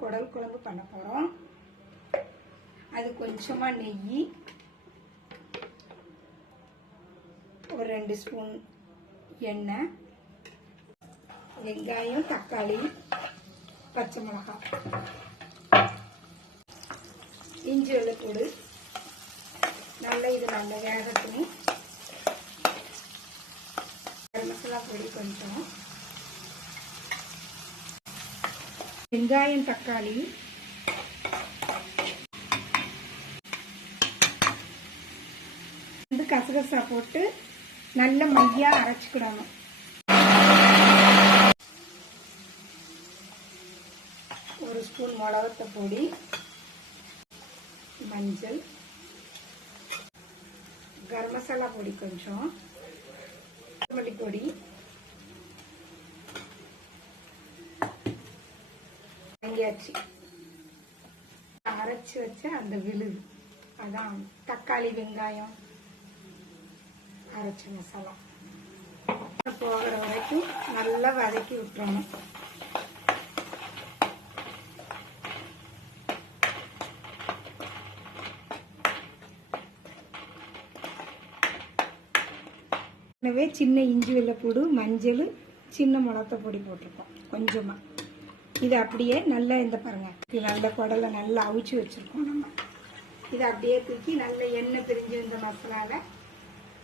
குடல் குழம்பு பண்ண போகிறோம் அது கொஞ்சமாக நெய். ஒரு ரெண்டு ஸ்பூன் எண்ணெய். வெங்காயம் தக்காளி பச்சை மிளகாய். இஞ்சி வெள்ளத்தூடு நல்லா இது நல்லா வேகட்டும் மசாலா பொடி கொஞ்சம். வெங்காயம் தக்காளி. வந்து கசகசா போட்டு நல்ல மையா அரைச்சிக்கிடணும் ஒரு ஸ்பூன் மிளகத்த பொடி மஞ்சள் கரம் மசாலா பொடி கொஞ்சம் கொத்தமல்லி பொடி வாங்கியாச்சு. அரைச்சி வச்ச அந்த விழுது. அதான் தக்காளி வெங்காயம். அரைச்ச மசாலா. போகிற வரைக்கும் நல்லா வதக்கி விட்டுறணும். எனவே சின்ன இஞ்சி வெள்ளைப்பூடு மஞ்சள் சின்ன மிளகத்த பொடி போட்டிருக்கோம். கொஞ்சமாக இது அப்படியே நல்லா இந்த பாருங்க. இது நல்ல குடலை நல்லா அவிச்சு வச்சுருக்கோம் நம்ம. இதை அப்படியே தூக்கி நல்ல எண்ணெய் பிரிஞ்சு இந்த மசாலால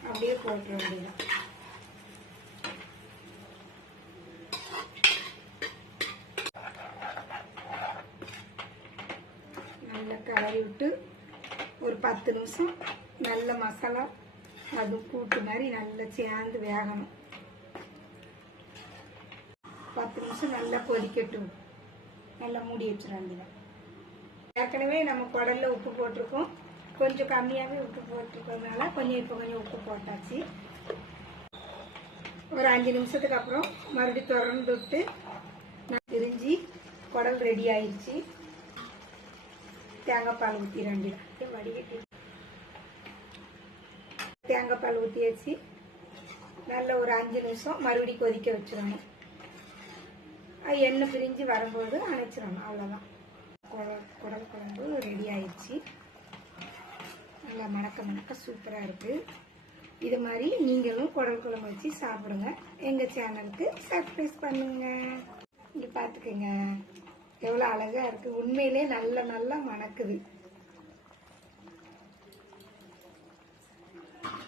அப்படியே போட்டுற வேண்டியதான் நல்லா கலரி விட்டு ஒரு பத்து நிமிஷம் நல்ல மசாலா அது கூட்டு மாதிரி நல்லா சேர்ந்து வேகணும். பத்து நிமிஷம் நல்லா கொதிக்கட்டும். நல்லா மூடி வச்சிட ஏற்கனவே நம்ம குடல்ல உப்பு போட்டிருக்கோம். கொஞ்சம் கம்மியாகவே உப்பு போட்டிருக்கறதுனால கொஞ்சம் இப்போ கொஞ்சம் உப்பு போட்டாச்சு. ஒரு அஞ்சு நிமிஷத்துக்கு அப்புறம் மறுபடியும் திறந்து விட்டு நான் பிரிஞ்சு குடல் ரெடி ஆயிடுச்சு தேங்காய் பால் ஊற்றிட வடிகட்டி தேங்காய் பால் ஊற்றியாச்சு நல்ல ஒரு அஞ்சு நிமிஷம் மறுபடியும் கொதிக்க வச்சிடணும். எண்ணெய் பிரிஞ்சு வரும்போது அணைச்சிடணும். அவ்வளோதான் குடல் குடல் குழம்பு ரெடி ஆயிடுச்சு. நல்லா மணக்க மணக்க சூப்பராக இருக்குது இது மாதிரி நீங்களும் குடல் குழம்பு வச்சு சாப்பிடுங்க. எங்கள் சேனலுக்கு சர்ப்ரைஸ் பண்ணுங்க. இங்கே பார்த்துக்கோங்க எவ்வளோ அழகாக இருக்குது உண்மையிலே நல்ல நல்லா மணக்குது.